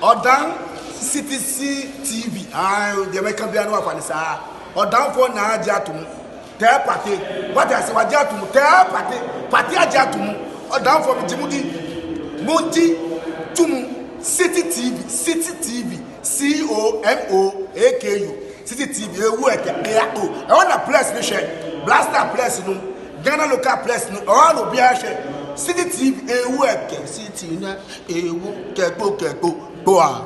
Odan CTC TV. The American piano of Anissa. Odan for na jatum. Tell party. What I say, what jatum? Tell party. Party jatum. Odan for Jimudi. Monti Tumu. City TV. City TV. COMOAKU. City TV. I want a place to share. Blaster place no. Ghana local place no. All will be a share. City TV. City na. Keko. Boa.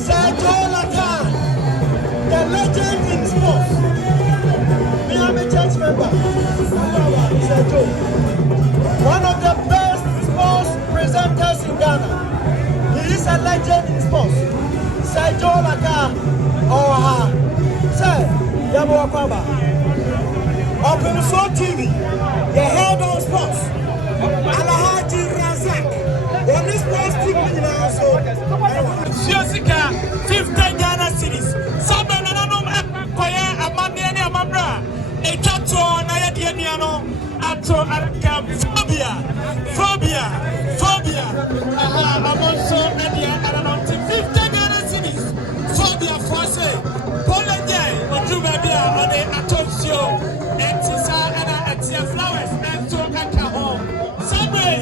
Sergio Laka, the legend in sports. I'm a church member. Sergio, one of the best sports presenters in Ghana. He is a legend in sports. Sergio Laka, Sir, Yabo Kwaba. Open Soul TV, the head of sports. Alahaji Razak. On this sports team, also. Siosika, 15 Ghana cities. Somebody no Koya, Amanda, Amabra. A chato, Nayadiano, Ato, Arakam, Phobia. I'm also Nadia, and I'm 15 Ghana cities. Phobia, Force, Pooley, Odubabia, on the Atosio, and Tisa, and Atia Flowers, and to Akaho. Subway.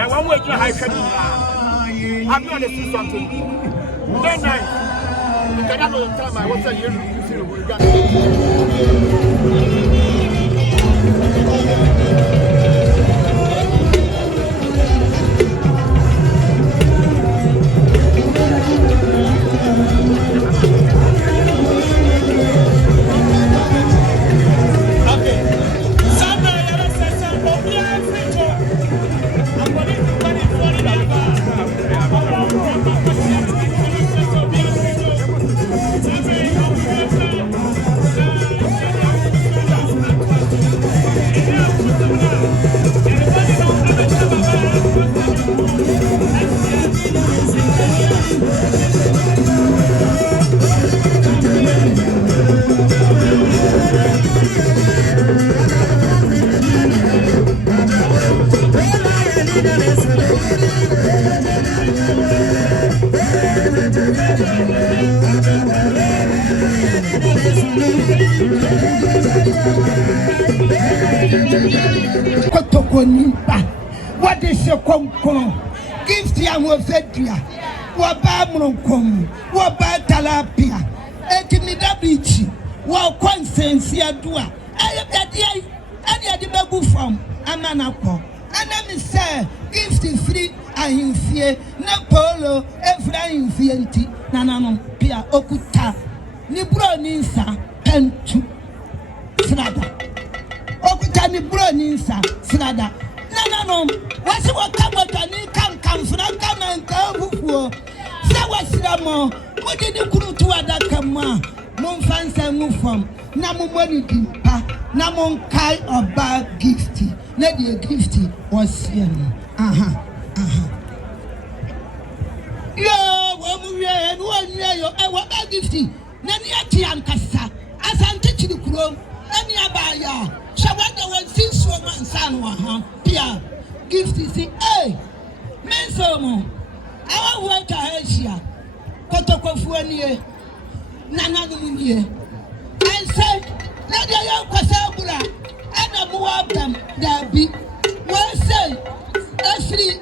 And one way to high I'm going to see something. Then I cannot know the time I was a year. Kotoko No.1. What is your concon? Gift young of Fedria. What Bamronkom? What bad Talapia? Etimidabichi. What consensia dua? I am the babu from Amanako. And let me say, gift is free. I am fear. Napolo, every infianti. Nanano, Pia Okuta. Nibro Ninsa, Pentu. Srada. Okutani Broninsa, Srada. No. What's what Kabotani come from and come? Say what's Ramo? What did you do to Adakama? Mon fans and move from Namumoni Dimpa, Namon Kai or Bad Gifty. Lady Gifty was here. Yo, 1 year, what a gifty. Naniati and Cassa, as I'm teaching the crow, any abaya. Shawanda was 6 woman son, Pia. Gifty say, hey, Mensomo, our work at Asia, Kotoko No.1, Nana Munie. I said, let the young Casabula and a more of them there be. Well, say, actually,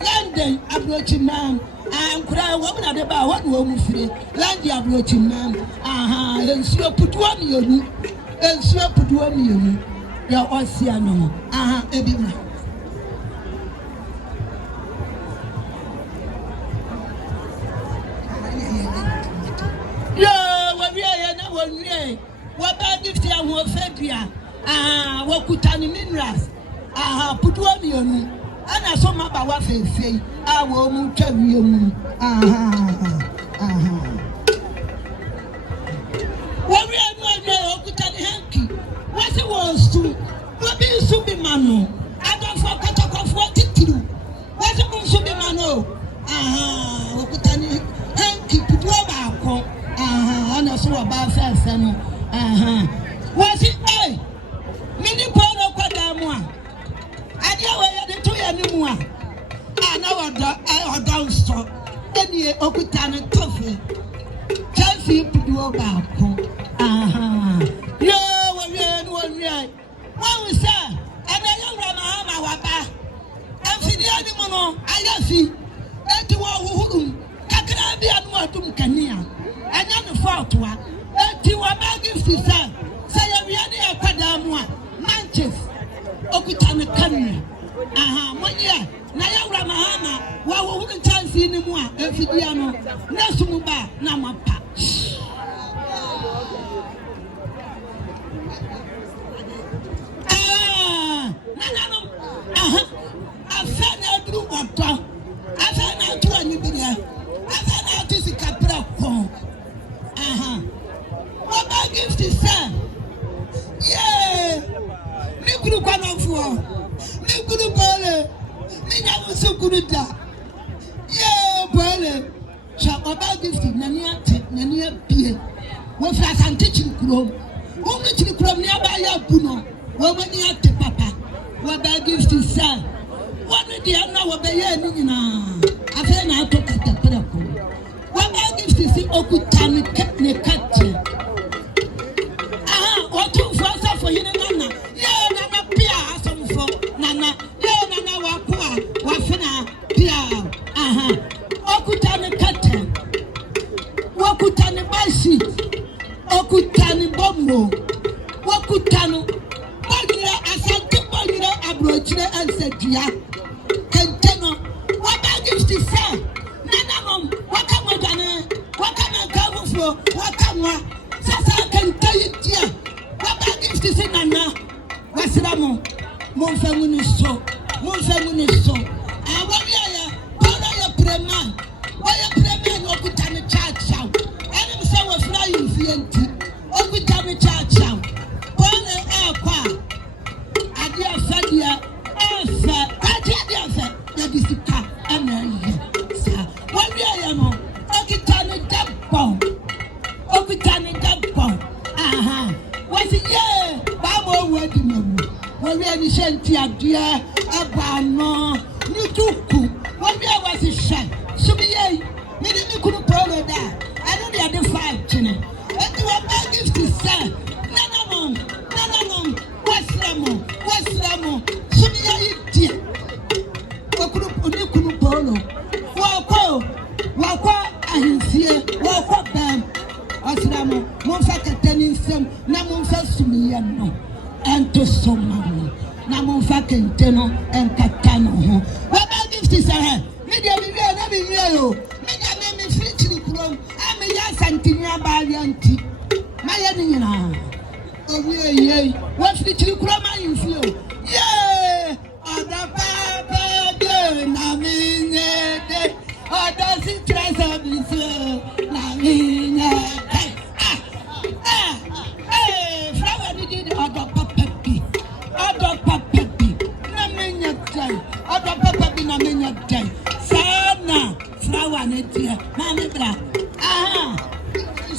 London, approaching man. I'm crying, woman at the bar, one woman free, land the approaching man. And she put 1 million, and she put 1 million. You're all seeing no. Ebina. What bad gift I will fed ya? What could tell minerals? Put 1 million. And I saw my bawa face. I will tell you. What we are not there, Okutani Hanky. What it was to? What be Subimano? I don't forget to go for it to do. What it was Subimano? Okutani Hanky, put 1 back. And I saw about Sassano. Was it a mini polo quadamua? I did away the 2 anymore. I know I downstop. Then you Okutani coffee. Chelsea put you back. Yo, 1 year. What was that? And I don't remember what I am for the animal. I see. And to who can I be at what to Kania? And then the fault one. And to what I give to say, we are near Padamua, Manches, Okutani Kanya. 1 year. Nayara Mahama, what wouldn't chance anymore, if you know, Nasumuba, Namapa. I found out through water. I found out to anything. I found out to see Capra. What my gift is, sir? Yeah, me could go on for me could go. Me never so good that. Yeah, boy. Shall about gift, Nania Pier. What I can teach you, only to the club nearby your Puno. Well, when you have to papa, what that gift is, sir. What did you know about your I feel now to cut the purple. What that gift is, Okutani kept me catching. What two for for you, Nana? Yeah, Nana Pia, some for Nana. Yeah, Nana Wakua, Wafina, Pia. Okutani Katan. Wakutani Bashi. Okutani Bombo. Wakutano. What answer dia kenteno waba gift say nanamom wakama gane wakama kawfo wakamwa sasa kentayi dia waba gift say nana wasiramo monfamu ni so awabia ya para ya preman waya preman okutane church out ene mse wa fly infienti okutane church out bone akwa adia fadia efe adia fe ya disika ene sa wabia ya no okutane Dabo aha wasi ye ba mo wadi mamu wọ́n ẹni ṣe ń ti adìẹ abàánà nítòkù wọ́n bí ẹwà ti ṣe ṣubíyẹ yìí mi ní mi kúrú pọ́ọ̀lù dà ẹni ní ẹni 5 jìnnà ẹni wọ́n bá gift sẹ́ nánàmọ̀ wọ́n sílẹ̀ mọ̀ ṣubíyẹ yìí díẹ̀ wọ́n kúrú pọ́ọ̀lù wọ́n kọ́ àhìnsíẹ wọ́n kọ́ bẹ́ẹ̀ wọ́n sílẹ̀ mọ̀ mo ń fẹ́ kẹtẹ́ ní nsẹ́m náà mo ń fẹ́ sùnmìyẹ nù. Ento so mami na mo fa kenteno enkata no ho waba gift say me dia me wie na me wie o me dia me fridge ni krom a me ya santini abali anti ma ye ni nyina o wie wa fridge ni krom a yin fi o ye oda papa de na me de oda si tresa biso na me de flower ni di oda Odo papa bi na menya dai sana flower ne dia mama bra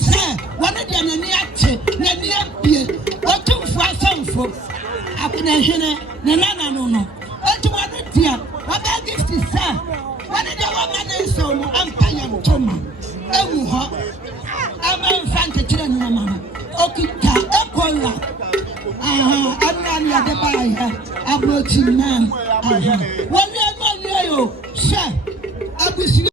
se wona dia na ni ache na ni abie otumfo asamfo akuna hwene na nana no otum ado dia waba gift sa wona dia wa mana so mo ampa ya ntoma ewu ho ama mfante kire ni mama okita ekola anani adebaya abrochi man wọ́n ní